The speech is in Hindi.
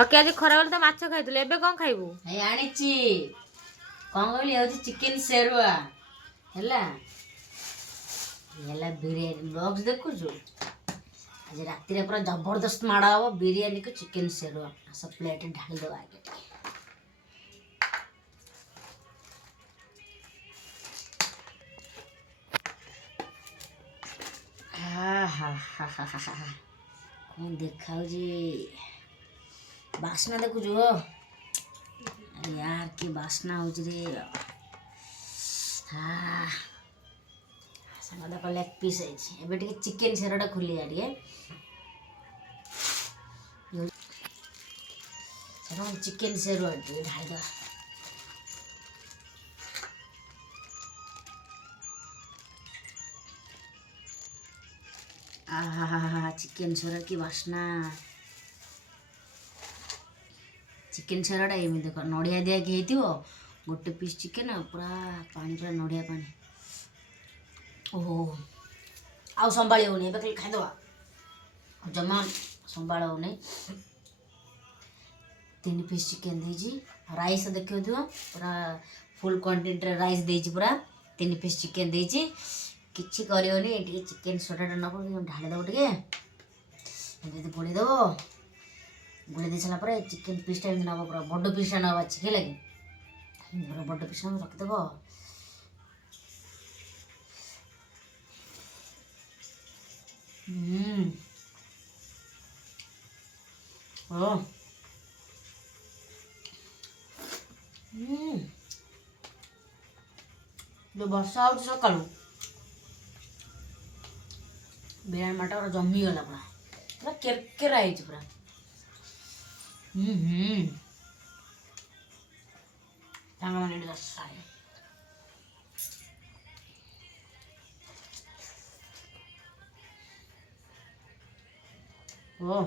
सके आज खरा बेले तो माछ खाइथुल एबे कोन खाइबू ए आनिची कोन कहली होची चिकन सेरुआ हैला हैला बिरयानी ब्लॉग्स देखु जो आज राति रे पूरा जबरदस्त माड़ा हो बिरयानी को चिकन सेरुआ सब प्लेट ढाल दो आगे कौन देखा जी बासना देखु जो यार की बासना हो रे हाँ सांग देख लेग पीस है चिकेन सेराटा खुली जा चिकेन सेरुआ ढाई दो चिकेन सेरा की बासना चिकेन सेराटा एमती देख नड़िया दिया कि गोटे पीस चिकेन पूरा पानी पूरा नड़िया पानी ओहो आउ संभाली होनी ए खाईदे जमा संभाल होनी 3 पीस चिकेन देजी राइस देखियो पूरा फुल क्वांटिटी राइस देजी पूरा 3 पीस चिकेन देजी किछि करियोनी टी चिकेन सोडाटा नब ढाली दब टे गोली दब गोली दे सारा पर चिकेन पीसटा नब पूरा बड़ पीसटा नब चिकेन लगे पूरा बड़ पीस नब रखिदेव ओ जो वर्षा हो सका बिरयानी माटा जमी गला पूरा पूरा केरकेरा है पूरा मैंने ओ